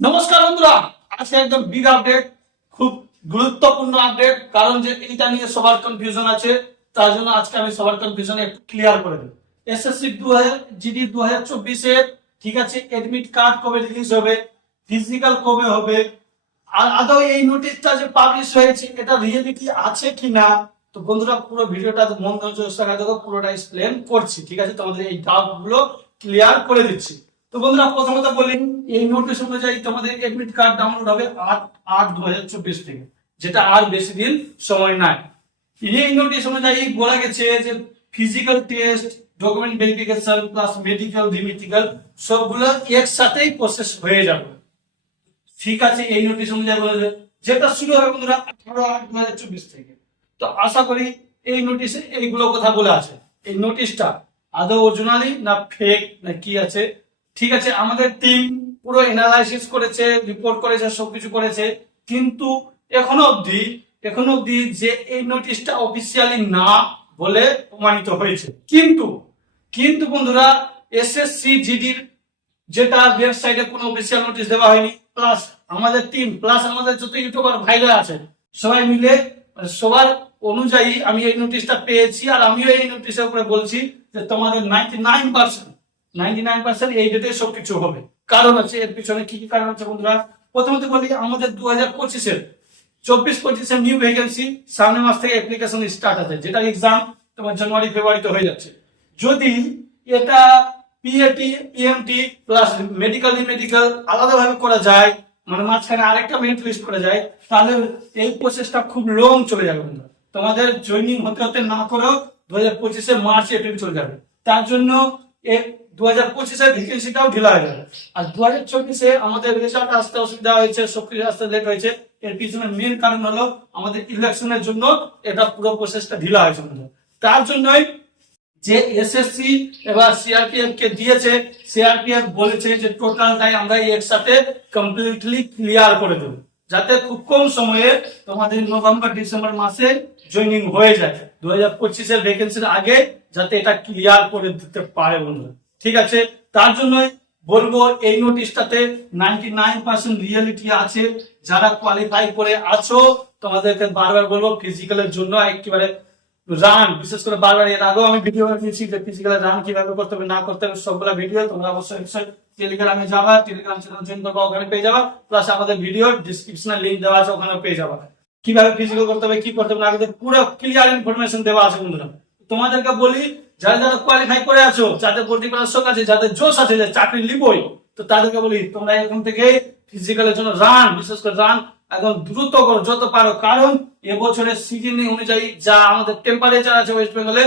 নমস্কার বন্ধুরা, আজকে একদম বিগ আপডেট খুব গুরুত্বপূর্ণ আপডেট কারণ যে এইটা নিয়ে সবার কনফিউশন আছে, তার জন্য আজকে আমি সবার কনফিউশন একটু ক্লিয়ার করে দেব। এসএসসি দু হাজার জিডি দু হাজার চব্বিশে, ঠিক আছে এডমিট কার্ড কবে রিলিজ হবে ফিজিক্যাল কবে হবে, আর আদৌ এই নোটিশটা যে পাবলিশ হয়েছে, এটা রিয়েলিটি আছে কি না তো বন্ধুরা পুরো ভিডিওটা মন সহকারে দেখো পুরোটা এক্সপ্লেন করছি, ঠিক আছে? তোমাদের এই ডাউটগুলো ক্লিয়ার করে দিচ্ছি। তো বন্ধুরা প্রথমত বলি এই নোটিশ অনুযায়ী তোমাদের এডমিট কার্ড ডাউনলোড হবে আট আট দু হাজার চব্বিশ থেকে, যেটা আর বেশি দিন সময় নাই। এই নোটিশ অনুযায়ী বলা গেছে যে physical test document verification plus medical ডিমিটিক্যাল সবগুলো একসাথেই প্রসেস হয়ে যাবে। ঠিক আছে, এই নোটিশ অনুযায়ী বলে দেবে। যেটা শুরু হবে বন্ধুরা, আঠারো আট দু হাজার চব্বিশ থেকে। তো আশা করি এই নোটিশে এইগুলো কথা বলে আছে। এই নোটিশটা আদৌ অরিজিনালি না ফেক না কি আছে ঠিক আছে, আমাদের টিম পুরো এনালাইসিস করেছে রিপোর্ট করেছে, সবকিছু করেছে, কিন্তু এখনও অবধি এখনও অবধি যে এই নোটিশটা অফিসিয়ালি না বলে প্রমাণিত হয়েছে। কিন্তু কিন্তু বন্ধুরা এসএসসি জিডির যেটা ওয়েবসাইটে কোনো অফিসিয়াল নোটিশ দেওয়া হয়নি প্লাস আমাদের টিম প্লাস আমাদের যত ইউটিউবার ভাইরা আছে সবাই মিলে মানে সবার অনুযায়ী আমি এই নোটিশটা পেয়েছি, আর আমিও এই নোটিশের উপরে বলছি যে তোমাদের ninety nine percent ninety nine percent এই ডেটে সবকিছু হবে। কারণ আছে, এর পিছনে কি কি কারণ আছে বন্ধুরা? প্রথমত বলি, আমাদের দু হাজার পঁচিশের, চব্বিশ পঁচিশের নিউ ভ্যাকেন্সি সামনের মাস থেকে অ্যাপ্লিকেশন স্টার্ট আছে, যেটা এক্সাম তোমার জানুয়ারি ফেব্রুয়ারিতে হয়ে যাচ্ছে। যদি এটা PAT PMT plus medical medical আলাদাভাবে করা যায় মানে মাঝখানে আরেকটা মেরিট লিস্ট করা যায়, তাহলে এই প্রসেসটা খুব লং চলে যাবে বন্ধুরা। তোমাদের জয়েনিং হতে হতে না করেও দু হাজার পঁচিশে মার্চ এপ্রিল চলে যাবে। তার জন্য দু হাজার পঁচিশের ভ্যাকেন্সিটাও ঢিলা হয়ে যাবে। আর দু হাজার চব্বিশে আমাদের রেজাল্ট আসতে অসুবিধা হয়েছে সবকিছু আসতে লেট হয়েছে। এর পিছনে মেন কারণ হলো আমাদের ইলেকশনের জন্য এটা পুরো প্রসেসটা ঢিলা হয়েছে বন্ধুরা। তার জন্যই যে এসএসসি এবার সিআরপিএফ কে দিয়েছে সিআরপিএফ বলেছে যে টোটালটাই আমরা একসাথে কমপ্লিটলি ক্লিয়ার করে দেবো। যাতে খুব কম সময়ে তোমাদের নভেম্বর, ডিসেম্বর মাসে জয়েনিং হয়ে যায়। দু হাজার পঁচিশের ভ্যাকেন্সির আগে যাতে এটা ক্লিয়ার করে দিতে পারে বন্ধু ঠিক আছে? তার জন্যই বলব এই নোটিশটাতে নাইনটি নাইন পার্সেন্ট রিয়েলিটি আছে। যারা কোয়ালিফাই করে আছো, তোমাদেরকে বারবার বলব ফিজিক্যালের জন্য একেবারে রান বিশেষ করে বারবার এর আগেও আমি ভিডিও দিয়েছি যে ফিজিক্যাল রান কীভাবে করতে হবে, না করতে হবে, সবগুলা ভিডিও তোমরা অবশ্যই অবশ্যই টেলিগ্রামে যাবা টেলিগ্রাম চ্যানেল জয়েন করবা, ওখানে পেয়ে যাবা। প্লাস আমাদের ভিডিও ডিসক্রিপশনে লিংক দেওয়া আছে ওখানে পেয়ে যাবা। কীভাবে ফিজিক্যাল করতে হবে, কি করতে হবে, না পুরো ক্লিয়ার ইনফরমেশন দেওয়া আছে বন্ধুরা। তোমাদেরকে বলি, যারা যারা কোয়ালিফাই করে আছো, যাদের ভর্তি করার শখ আছে, যাদের জোশ আছে যে চাকরি লিবই তো তাদেরকে বলি, তোমরা এখন থেকে ফিজিক্যালের জন্য রান বিশেষ করে রান একদম দ্রুত করো, যত পারো। কারণ এবছরের সিজন অনুযায়ী যা আমাদের টেম্পারেচার আছে ওয়েস্ট বেঙ্গলে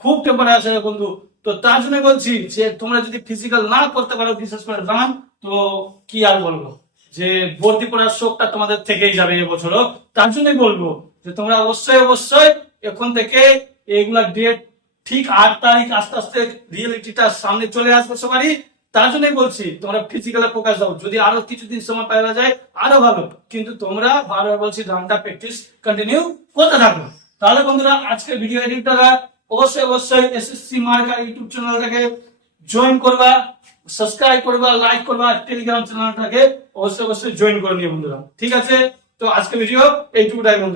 খুব টেম্পারেচার আছে বন্ধু। তো তার জন্য বলছি যে, তোমরা যদি ফিজিক্যাল না করতে পারো, বিশেষ করে রান তো কি আর বলব? যে ভর্তি করার শোকটা তোমাদের থেকেই যাবে এবছরও। তার জন্যই বলব যে, তোমরা অবশ্যই অবশ্যই এখন থেকে এইগুলা ডেট ঠিক আট তারিখ আস্তে আস্তে রিয়েলিটিটা সামনে চলে আসবে সবারই, তার জন্যই বলছি, তোমরা ফিজিক্যালে ফোকাস দাও। যদি আরও কিছুদিন সময় পাওয়া যায়, আরও ভালো। কিন্তু তোমরা বারবার বলছি রানটা প্র্যাকটিস কন্টিনিউ করতে থাকো। তাহলে বন্ধুরা, আজকের ভিডিও এডিটররা অবশ্যই অবশ্যই এসএসসি মার্কা ইউটিউব চ্যানেলটাকে জয়েন করবা সাবস্ক্রাইব করবা লাইক করবা টেলিগ্রাম চ্যানেলটাকে অবশ্যই অবশ্যই জয়েন করে নিও বন্ধুরা। ঠিক আছে? তো আজকে ভিডিও এইটুকুটাই বন্ধু